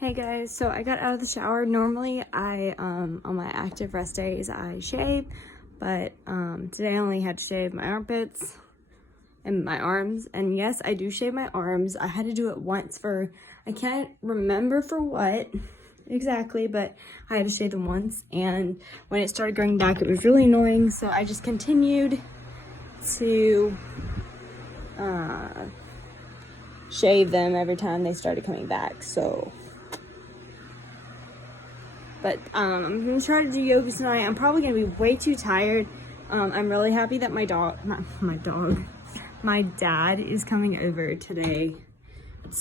Hey guys, so I got out of the shower. Normally I on my active rest days I shave, but today I only had to shave my armpits and my arms. And yes, I do shave my arms. I had to do it once for, I can't remember for what exactly, but I had to shave them once, and when it started growing back it was really annoying, so I just continued to shave them every time they started coming back. But I'm gonna try to do yoga tonight. I'm probably gonna be way too tired. I'm really happy that my dad is coming over today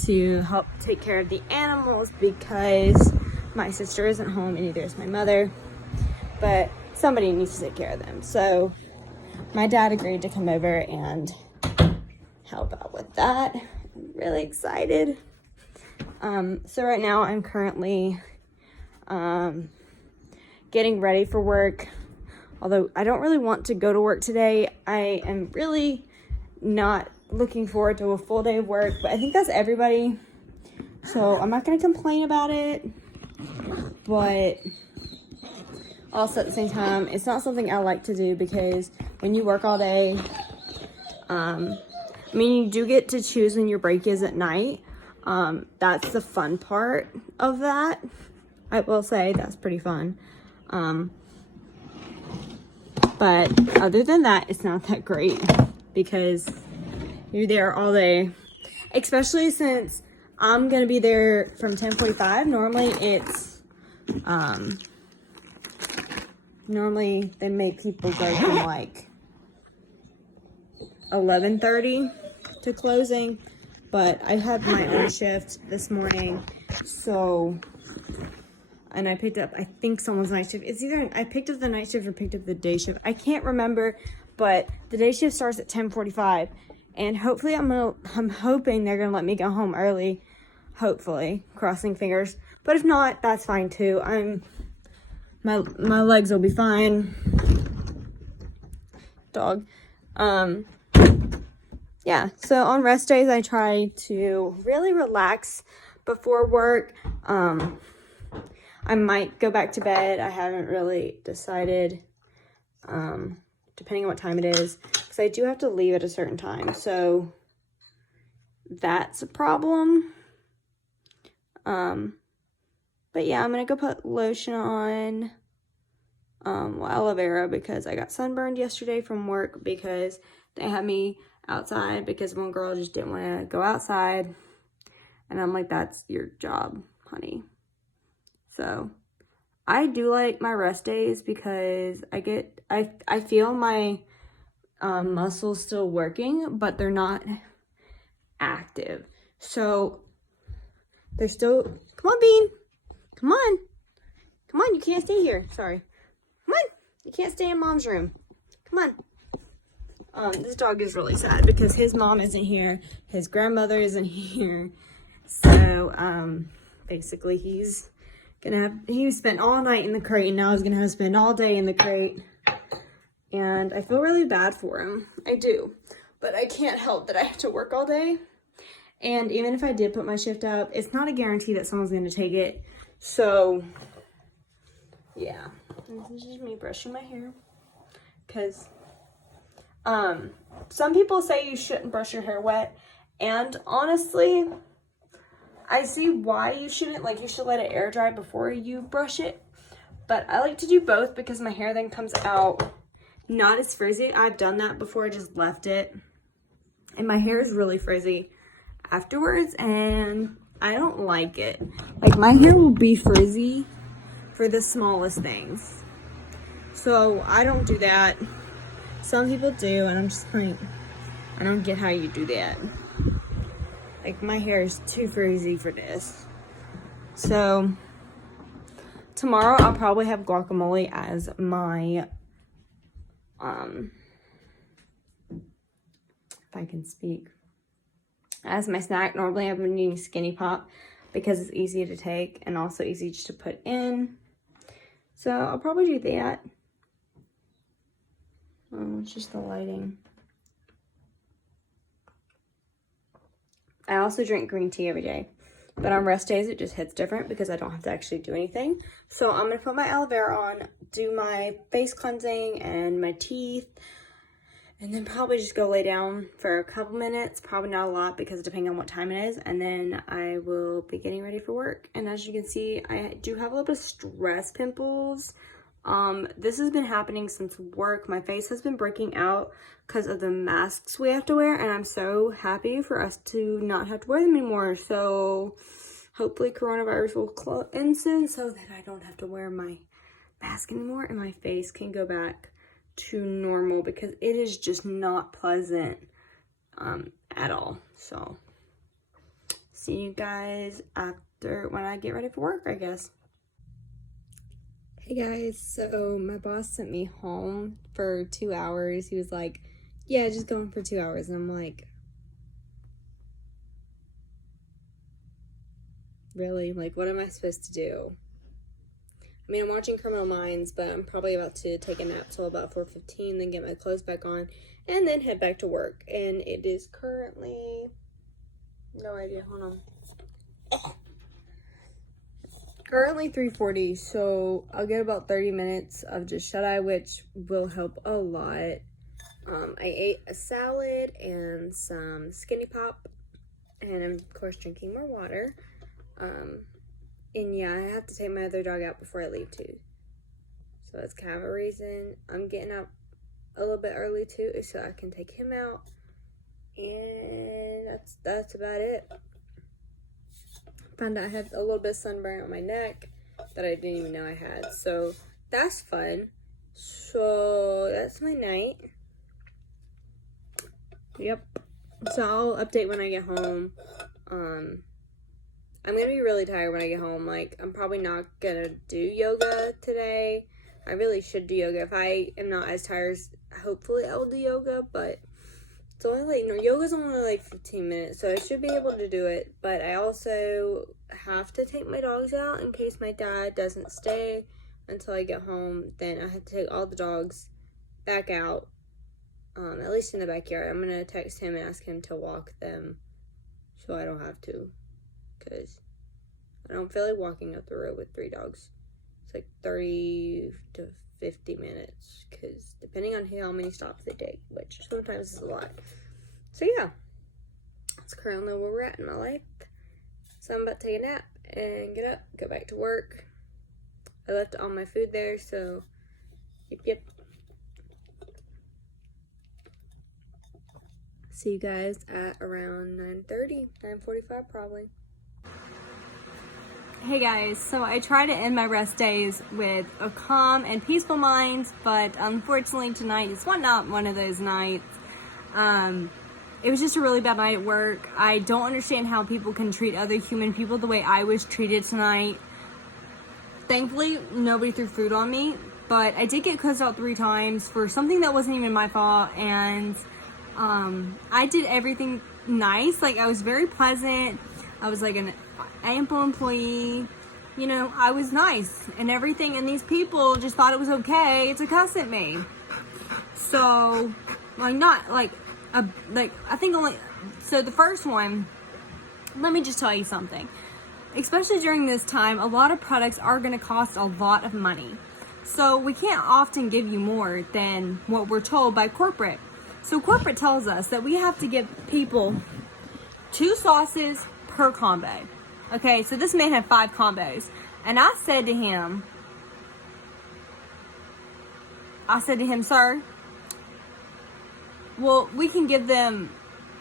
to help take care of the animals because my sister isn't home and neither is my mother. But somebody needs to take care of them. So my dad agreed to come over and help out with that. I'm really excited. So right now I'm currently getting ready for work, although I don't really want to go to work today. I am really not looking forward to a full day of work, but I think that's everybody, so I'm not going to complain about it. But also at the same time, it's not something I like to do, because when you work all day, I mean, you do get to choose when your break is at night. That's the fun part of that. I will say that's pretty fun. But other than that, it's not that great because you're there all day, especially since I'm going to be there from 10:45. Normally it's, normally they make people go from like 11:30 to closing, but I had my own shift this morning, so, and I picked up, I think, someone's night shift. It's either I picked up the night shift or picked up the day shift. I can't remember, but the day shift starts at 10:45, and hopefully I'm hoping they're gonna let me go home early. Hopefully, crossing fingers. But if not, that's fine too. My legs will be fine. Dog. Yeah, so on rest days I try to really relax before work. I might go back to bed. I haven't really decided, depending on what time it is, because I do have to leave at a certain time, so that's a problem. But yeah, I'm gonna go put lotion on, aloe vera, because I got sunburned yesterday from work because they had me outside because one girl just didn't want to go outside, and I'm like, that's your job, honey. So I do like my rest days because I feel my muscles still working, but they're not active. So they're still, come on, Bean. Come on. Come on, you can't stay here. Sorry. Come on. You can't stay in Mom's room. Come on. This dog is really sad because his mom isn't here. His grandmother isn't here. So, basically he spent all night in the crate, and now he's gonna have to spend all day in the crate. And I feel really bad for him. I do. But I can't help that I have to work all day. And even if I did put my shift up, it's not a guarantee that someone's gonna take it. So, yeah. This is just me brushing my hair. Because, some people say you shouldn't brush your hair wet. And honestly, I see why you shouldn't. Like, you should let it air dry before you brush it. But I like to do both because my hair then comes out not as frizzy. I've done that before. I just left it, and my hair is really frizzy afterwards, and I don't like it. Like, my hair will be frizzy for the smallest things. So I don't do that. Some people do, and I'm just like, I don't get how you do that. Like, my hair is too frizzy for this. So tomorrow I'll probably have guacamole as my, if I can speak, as my snack. Normally I've been eating Skinny Pop because it's easy to take and also easy just to put in. So I'll probably do that. It's just the lighting. I also drink green tea every day. But on rest days, it just hits different because I don't have to actually do anything. So I'm going to put my aloe vera on, do my face cleansing and my teeth, and then probably just go lay down for a couple minutes. Probably not a lot because depending on what time it is. And then I will be getting ready for work. And as you can see, I do have a little bit of stress pimples. This has been happening since work. My face has been breaking out because of the masks we have to wear, and I'm so happy for us to not have to wear them anymore. So hopefully coronavirus will end soon so that I don't have to wear my mask anymore and my face can go back to normal, because it is just not pleasant at all. So see you guys after when I get ready for work, I guess. Hey guys, so my boss sent me home for 2 hours. He was like, yeah, just going for 2 hours. And I'm like, really? Like, what am I supposed to do? I mean, I'm watching Criminal Minds, but I'm probably about to take a nap till about 4:15, then get my clothes back on, and then head back to work. And it is currently, no idea, hold on. Currently 3:40, so I'll get about 30 minutes of just shut-eye, which will help a lot. I ate a salad and some Skinny Pop, and I'm, of course, drinking more water. And yeah, I have to take my other dog out before I leave, too. So that's kind of a reason. I'm getting up a little bit early, too, so I can take him out. And that's about it. Found out I had a little bit of sunburn on my neck that I didn't even know I had. So that's fun. So that's my night. Yep. So I'll update when I get home. I'm gonna be really tired when I get home. Like, I'm probably not gonna do yoga today. I really should do yoga. If I am not as tired, hopefully I will do yoga, but it's only like, no, yoga's only like 15 minutes, so I should be able to do it. But I also have to take my dogs out in case my dad doesn't stay until I get home. Then I have to take all the dogs back out, at least in the backyard. I'm gonna text him and ask him to walk them so I don't have to, because I don't feel like walking up the road with 3 dogs. It's like 30 to 50 minutes, because depending on how many stops they take, which sometimes is a lot. So yeah, that's currently where we're at in my life. So I'm about to take a nap and get up, go back to work. I left all my food there, so yep. See you guys at around 9:30, 9:45 probably. Hey guys, so I try to end my rest days with a calm and peaceful mind, but unfortunately tonight is not one of those nights. It was just a really bad night at work. I don't understand how people can treat other human people the way I was treated tonight. Thankfully, nobody threw food on me, but I did get cussed out 3 times for something that wasn't even my fault, and I did everything nice. Like, I was very pleasant. I was like an ample employee. You know, I was nice and everything, and these people just thought it was okay to cuss at me. So, like, not like I think only, so the first one, let me just tell you something. Especially during this time, a lot of products are going to cost a lot of money. So we can't often give you more than what we're told by corporate. So corporate tells us that we have to give people 2 sauces per combo. Okay, so this man had 5 combos. And I said to him, sir, well, we can give them,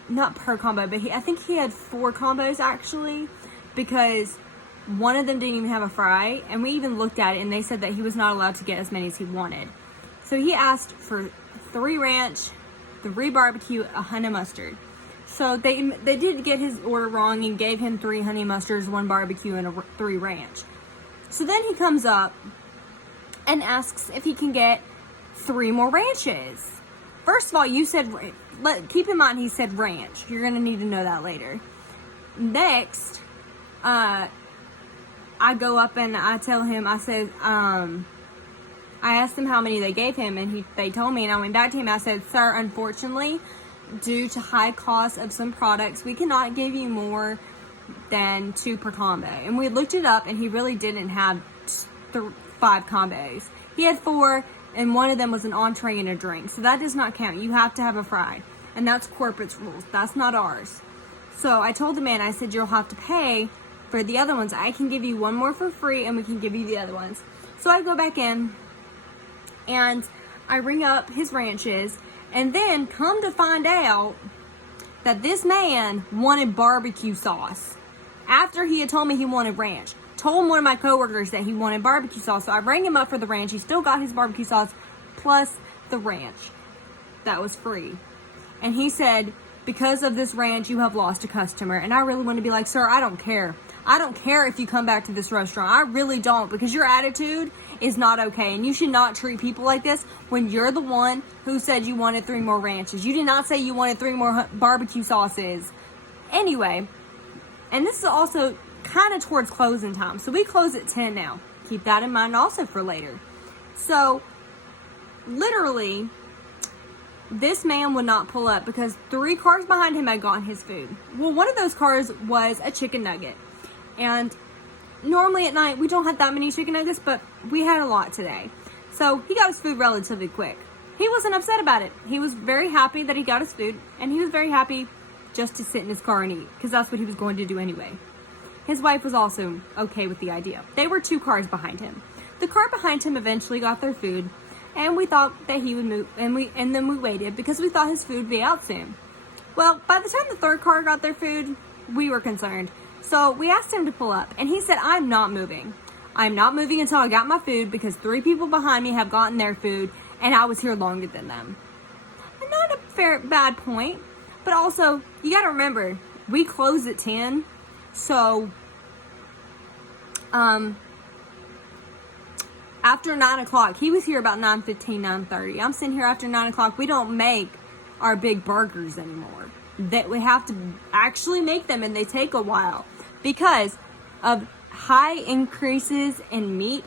not per combo, but I think he had 4 combos actually, because one of them didn't even have a fry, and we even looked at it and they said that he was not allowed to get as many as he wanted. So he asked for 3 ranch, 3 barbecue, a honey mustard. So they did get his order wrong and gave him 3 honey mustards, 1 barbecue, and 3 ranch. So then he comes up and asks if he can get 3 more ranches. First of all, you said, keep in mind he said ranch. You're going to need to know that later. Next, I go up and I tell him, I said, I asked him how many they gave him, and they told me, and I went back to him, I said, sir, unfortunately, due to high cost of some products, we cannot give you more than 2 per combo. And we looked it up, and he really didn't have 5 combos. He had 4, and one of them was an entree and a drink. So that does not count. You have to have a fried. And that's corporate's rules. That's not ours. So I told the man, I said, you'll have to pay for the other ones. I can give you one more for free, and we can give you the other ones. So I go back in, and I ring up his ranches, and then come to find out that this man wanted barbecue sauce. After he had told me he wanted ranch. Told one of my coworkers that he wanted barbecue sauce. So I rang him up for the ranch. He still got his barbecue sauce plus the ranch. That was free. And he said, because of this ranch, you have lost a customer. And I really want to be like, sir, I don't care. I don't care if you come back to this restaurant. I really don't, because your attitude is not okay. And you should not treat people like this when you're the one who said you wanted 3 more ranches. You did not say you wanted 3 more barbecue sauces. Anyway, and this is also kind of towards closing time. So we close at 10 now. Keep that in mind also for later. So literally, this man would not pull up because 3 cars behind him had gotten his food. Well, one of those cars was a chicken nugget. And normally at night, we don't have that many chicken nuggets, but we had a lot today. So he got his food relatively quick. He wasn't upset about it. He was very happy that he got his food, and he was very happy just to sit in his car and eat, because that's what he was going to do anyway. His wife was also okay with the idea. They were 2 cars behind him. The car behind him eventually got their food, and we thought that he would move, and then we waited because we thought his food would be out soon. Well, by the time the 3rd car got their food, we were concerned. So we asked him to pull up, and he said, I'm not moving. I'm not moving until I got my food because 3 people behind me have gotten their food, and I was here longer than them. And not a bad point, but also, you gotta remember, we close at 10, so, after 9 o'clock, he was here about 9:15, 9:30. I'm sitting here after 9 o'clock. We don't make our big burgers anymore. That we have to actually make them, and they take a while because of high increases in meat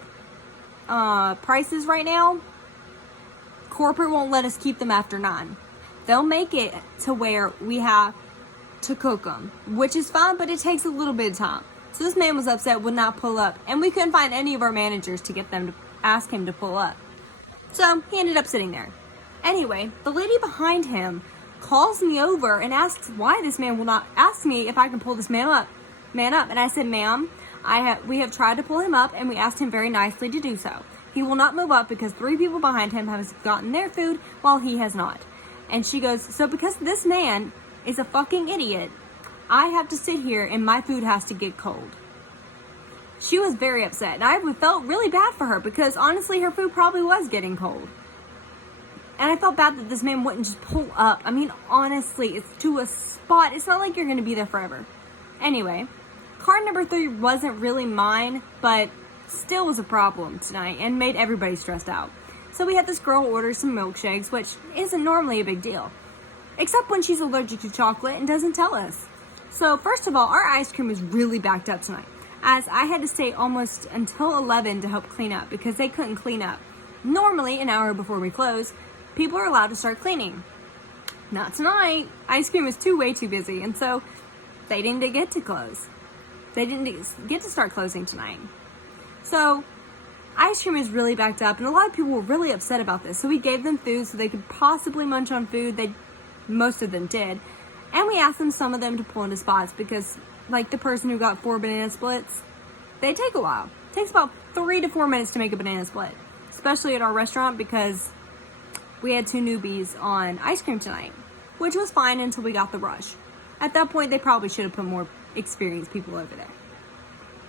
prices right now. Corporate won't let us keep them after 9. They'll make it to where we have to cook them, which is fine, but it takes a little bit of time. So this man was upset, would not pull up, and we couldn't find any of our managers to get them to ask him to pull up. So he ended up sitting there. Anyway, the lady behind him calls me over and asks why this man will not ask me if I can pull this man up. And I said, ma'am, we have tried to pull him up, and we asked him very nicely to do so. He will not move up because 3 people behind him have gotten their food while he has not. And she goes, so because this man is a fucking idiot, I have to sit here and my food has to get cold. She was very upset, and I felt really bad for her because honestly her food probably was getting cold. And I felt bad that this man wouldn't just pull up. I mean, honestly, it's to a spot. It's not like you're going to be there forever. Anyway, car number 3 wasn't really mine, but still was a problem tonight and made everybody stressed out. So we had this girl order some milkshakes, which isn't normally a big deal, except when she's allergic to chocolate and doesn't tell us. So first of all, our ice cream was really backed up tonight, as I had to stay almost until 11 to help clean up because they couldn't clean up. Normally, an hour before we close, people are allowed to start cleaning. Not tonight. Ice cream was way too busy, and so they didn't get to close. They didn't get to start closing tonight. So ice cream is really backed up, and a lot of people were really upset about this. So we gave them food so they could possibly munch on food. Most of them did. And we asked some of them to pull into spots because, like the person who got 4 banana splits, they take a while. It takes about 3 to 4 minutes to make a banana split, especially at our restaurant because we had 2 newbies on ice cream tonight, which was fine until we got the rush. At that point, they probably should have put more experienced people over there.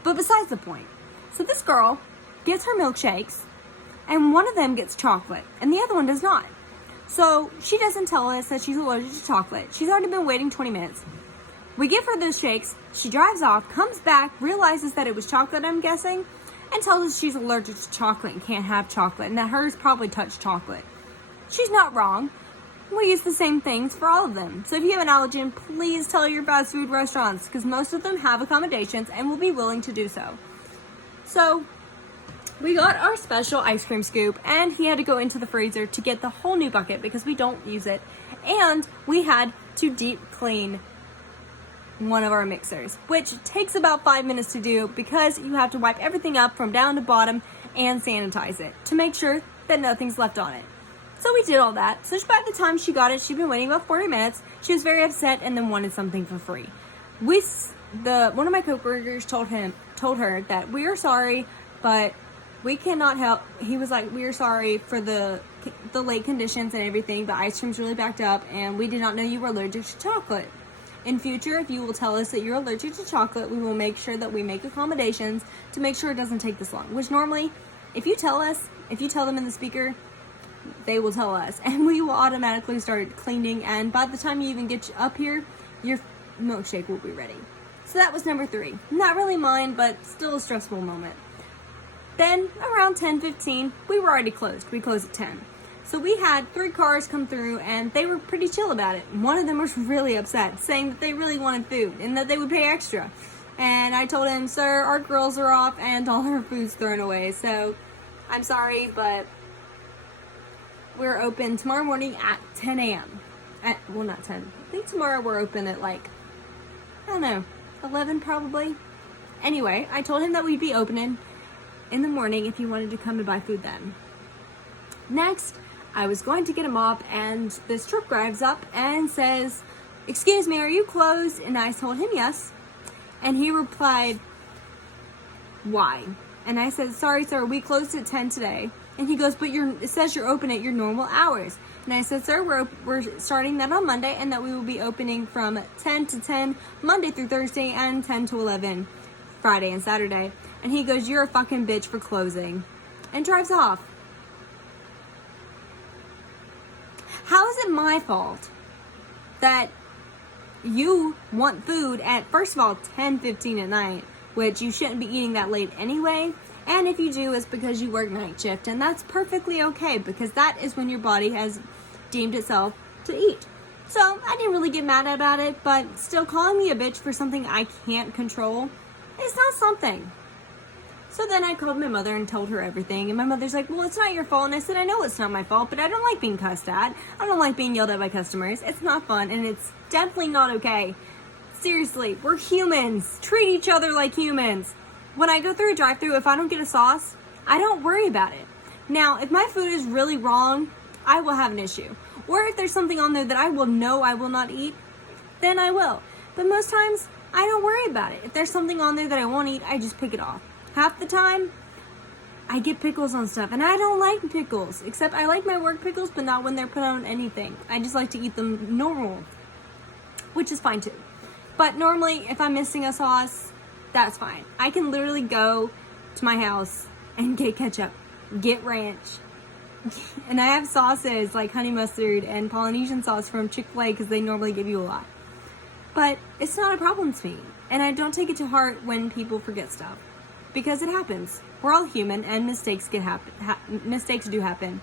But besides the point, so this girl gets her milkshakes, and one of them gets chocolate, and the other one does not. So she doesn't tell us that she's allergic to chocolate. She's already been waiting 20 minutes. We give her those shakes, she drives off, comes back, realizes that it was chocolate, I'm guessing, and tells us she's allergic to chocolate and can't have chocolate, and that hers probably touched chocolate. She's not wrong. We use the same things for all of them. So if you have an allergen, please tell your fast food restaurants because most of them have accommodations and will be willing to do so. So we got our special ice cream scoop, and he had to go into the freezer to get the whole new bucket because we don't use it. And we had to deep clean one of our mixers, which takes about 5 minutes to do because you have to wipe everything up from down to bottom and sanitize it to make sure that nothing's left on it. So we did all that. So by the time she got it, she'd been waiting about 40 minutes. She was very upset and then wanted something for free. One of my coworkers told her that we are sorry, but we cannot help. He was like, we are sorry for the late conditions and everything, but ice cream's really backed up and we did not know you were allergic to chocolate. In future, if you will tell us that you're allergic to chocolate, we will make sure that we make accommodations to make sure it doesn't take this long. Which normally, if you tell them in the speaker, they will tell us and we will automatically start cleaning, and by the time you even get up here, your milkshake will be ready. So that was number 3. Not really mine, but still a stressful moment. Then around 10:15, we were already closed. We closed at 10. So we had 3 cars come through and they were pretty chill about it. One of them was really upset, saying that they really wanted food and that they would pay extra. And I told him, sir, our grills are off and all our food's thrown away. So I'm sorry, but we're open tomorrow morning at 10 a.m. Well, not 10. I think tomorrow we're open at 11 probably. Anyway, I told him that we'd be opening in the morning if he wanted to come and buy food then. Next, I was going to get a mop and this truck drives up and says, "Excuse me, are you closed?" And I told him yes. And he replied, "Why?" And I said, "Sorry, sir, we closed at 10 today." And he goes, "But it says you're open at your normal hours." And I said, "Sir, we're starting that on Monday and that we will be opening from 10 to 10 Monday through Thursday and 10 to 11 Friday and Saturday." And he goes, "You're a fucking bitch for closing," and drives off. How is it my fault that you want food at, first of all, 10:15 at night, which you shouldn't be eating that late anyway? And if you do, it's because you work night shift, and that's perfectly okay because that is when your body has deemed itself to eat. So I didn't really get mad about it, but still, calling me a bitch for something I can't control is not something. So then I called my mother and told her everything, and my mother's like, "Well, it's not your fault." And I said, "I know it's not my fault, but I don't like being cussed at. I don't like being yelled at by customers. It's not fun, and it's definitely not okay. Seriously, we're humans. Treat each other like humans." When I go through a drive-thru, if I don't get a sauce, I don't worry about it. Now, if my food is really wrong, I will have an issue. Or if there's something on there that I will know I will not eat, then I will. But most times, I don't worry about it. If there's something on there that I won't eat, I just pick it off. Half the time, I get pickles on stuff, and I don't like pickles. Except I like my work pickles, but not when they're put on anything. I just like to eat them normal, which is fine too. But normally, if I'm missing a sauce, that's fine. I can literally go to my house and get ketchup, get ranch, and I have sauces like honey mustard and Polynesian sauce from Chick-fil-A because they normally give you a lot. But it's not a problem to me, and I don't take it to heart when people forget stuff. Because it happens. We're all human, and mistakes mistakes do happen.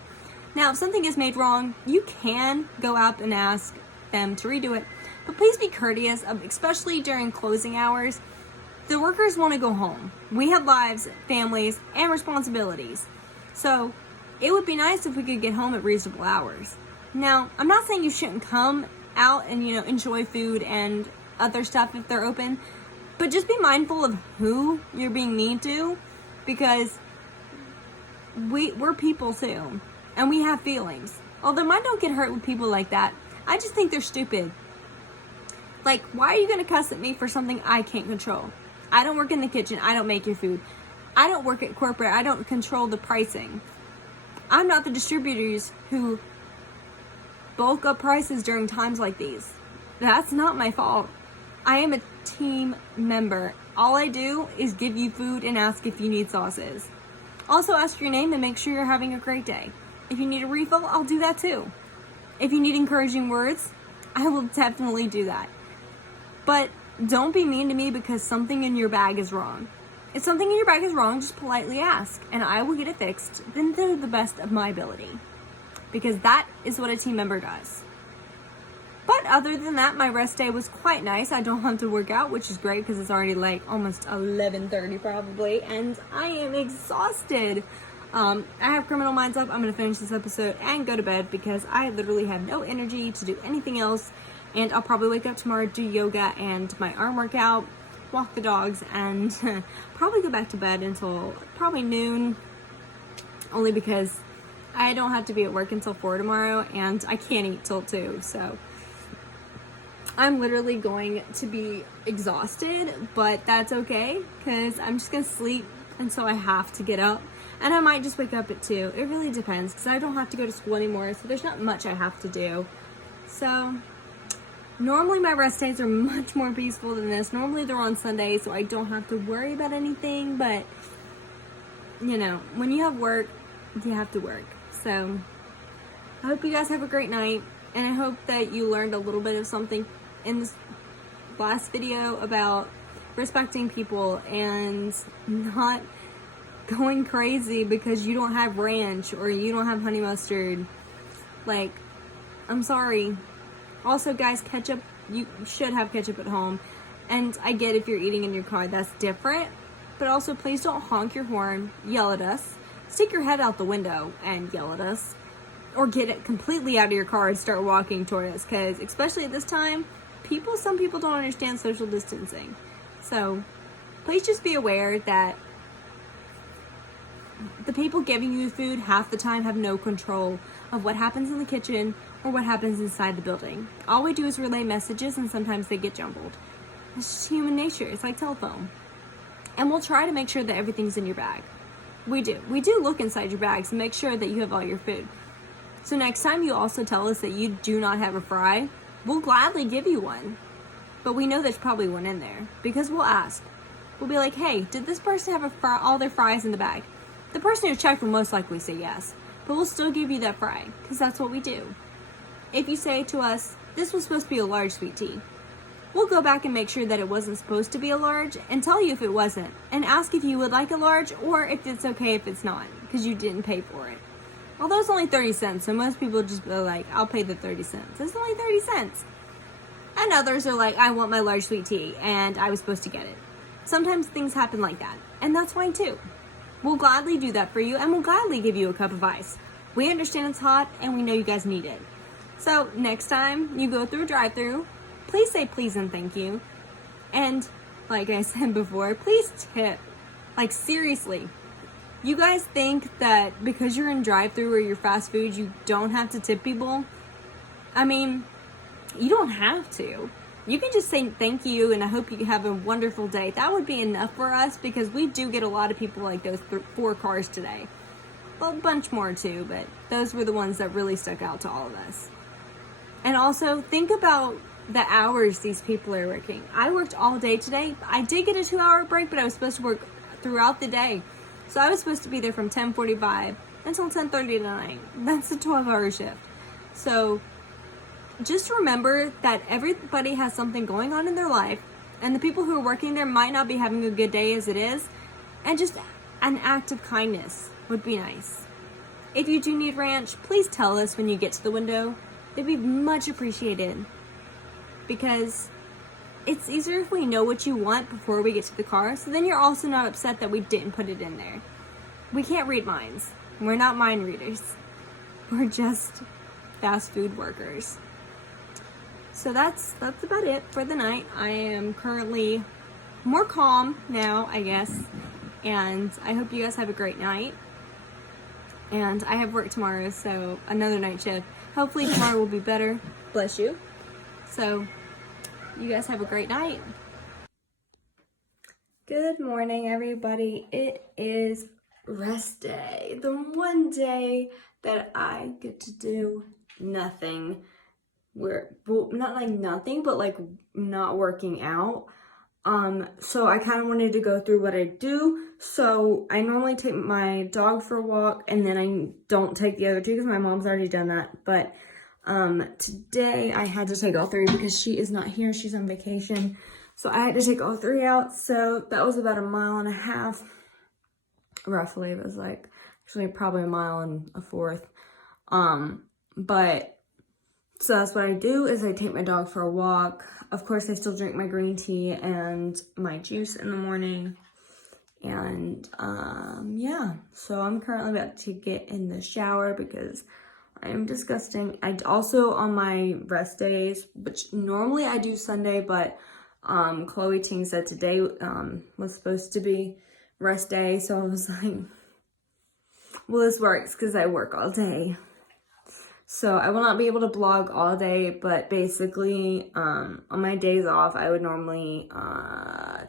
Now, if something is made wrong, you can go out and ask them to redo it. But please be courteous, especially during closing hours. The workers want to go home. We have lives, families, and responsibilities. So, it would be nice if we could get home at reasonable hours. Now, I'm not saying you shouldn't come out and, enjoy food and other stuff if they're open. But just be mindful of who you're being mean to, because we're people too, and we have feelings. Although I don't get hurt with people like that. I just think they're stupid. Like, why are you going to cuss at me for something I can't control? I don't work in the kitchen. I don't make your food. I don't work at corporate. I don't control the pricing. I'm not the distributors who bulk up prices during times like these. That's not my fault. I am a team member. All I do is give you food and ask if you need sauces. Also ask your name and make sure you're having a great day. If you need a refill, I'll do that too. If you need encouraging words, I will definitely do that. But don't be mean to me because something in your bag is wrong. If something in your bag is wrong, just politely ask, and I will get it fixed then to the best of my ability. Because that is what a team member does. But other than that, my rest day was quite nice. I don't have to work out, which is great because it's already almost 11:30 probably, and I am exhausted. I have Criminal Minds up. I'm going to finish this episode and go to bed because I literally have no energy to do anything else And I'll probably wake up tomorrow, do yoga and my arm workout, walk the dogs, and probably go back to bed until probably noon, only because I don't have to be at work until 4 tomorrow, and I can't eat till 2, so I'm literally going to be exhausted, but that's okay, because I'm just going to sleep until I have to get up, and I might just wake up at 2. It really depends, because I don't have to go to school anymore, so there's not much I have to do. So normally my rest days are much more peaceful than this. Normally they're on Sundays, so I don't have to worry about anything, but you know, when you have work, you have to work. So I hope you guys have a great night, and I hope that you learned a little bit of something in this last video about respecting people and not going crazy because you don't have ranch or you don't have honey mustard. Like, I'm sorry. Also, guys, ketchup, you should have ketchup at home. And I get if you're eating in your car, that's different. But also, please don't honk your horn, yell at us, stick your head out the window and yell at us, or get it completely out of your car and start walking toward us. Because especially at this time, some people don't understand social distancing. So please just be aware that the people giving you food half the time have no control of what happens in the kitchen or what happens inside the building. All we do is relay messages, and sometimes they get jumbled. It's just human nature. It's like telephone. And we'll try to make sure that everything's in your bag. We do look inside your bags and make sure that you have all your food. So next time you also tell us that you do not have a fry, we'll gladly give you one. But we know there's probably one in there, because we'll ask. We'll be like, hey, did this person have all their fries in the bag? The person who checked will most likely say yes, but we'll still give you that fry, because that's what we do. If you say to us, this was supposed to be a large sweet tea, we'll go back and make sure that it wasn't supposed to be a large and tell you if it wasn't, and ask if you would like a large or if it's okay if it's not, because you didn't pay for it. Although it's only 30 cents, so most people just be like, I'll pay the 30 cents. It's only 30 cents. And others are like, I want my large sweet tea, and I was supposed to get it. Sometimes things happen like that, and that's fine too. We'll gladly do that for you, and we'll gladly give you a cup of ice. We understand it's hot, and we know you guys need it. So next time you go through a drive-thru, please say please and thank you. And like I said before, please tip. Like, seriously. You guys think that because you're in drive-thru or you're fast food, you don't have to tip people? I mean, you don't have to. You can just say thank you and I hope you have a wonderful day. That would be enough for us, because we do get a lot of people like those 4 cars today. Well, a bunch more too, but those were the ones that really stuck out to all of us. And also, think about the hours these people are working. I worked all day today. I did get a 2-hour break, but I was supposed to work throughout the day. So I was supposed to be there from 10:45 until 10:30 tonight. That's a 12-hour shift. So just remember that everybody has something going on in their life, and the people who are working there might not be having a good day as it is, and just an act of kindness would be nice. If you do need ranch, please tell us when you get to the window. It'd be much appreciated, because it's easier if we know what you want before we get to the car, so then you're also not upset that we didn't put it in there. We can't read minds. We're not mind readers. We're just fast food workers. So that's about it for the night. I am currently more calm now, I guess, and I hope you guys have a great night. And I have work tomorrow, so another night shift. Hopefully tomorrow will be better. Bless you. So you guys have a great night. Good morning, everybody. It is rest day. The one day that I get to do nothing. Not like nothing, but like not working out. So I kind of wanted to go through what I do. So I normally take my dog for a walk, and then I don't take the other 2 because my mom's already done that. But today I had to take all 3 because she is not here. She's on vacation. So I had to take all 3 out. So that was about 1.5 miles. Roughly, it was like actually probably 1.25 miles. But so that's what I do, is I take my dog for a walk. Of course, I still drink my green tea and my juice in the morning. And yeah, so I'm currently about to get in the shower because I am disgusting. I also, on my rest days, which normally I do Sunday, but Chloe Ting said today was supposed to be rest day, so I was like, well, this works because I work all day. So I will not be able to blog all day, but basically on my days off, I would normally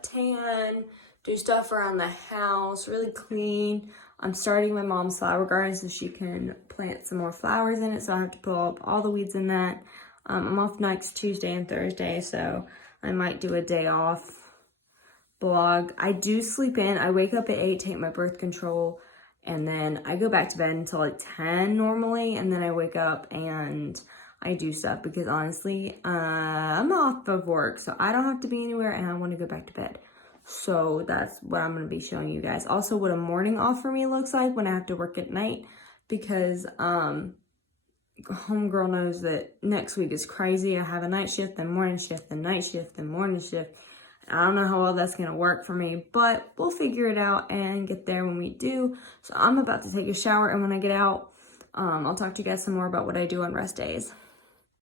tan, do stuff around the house, really clean. I'm starting my mom's flower garden so she can plant some more flowers in it, so I have to pull up all the weeds in that. I'm off next Tuesday and Thursday, so I might do a day off blog. I do sleep in. I wake up at 8, take my birth control, and then I go back to bed until like 10 normally, and then I wake up and I do stuff because honestly, I'm off of work, so I don't have to be anywhere and I want to go back to bed. So that's what I'm going to be showing you guys. Also, what a morning off for me looks like when I have to work at night, because homegirl knows that next week is crazy. I have a night shift, then morning shift, then night shift, then morning shift. I don't know how well that's going to work for me, but we'll figure it out and get there when we do. So I'm about to take a shower, and when I get out, I'll talk to you guys some more about what I do on rest days.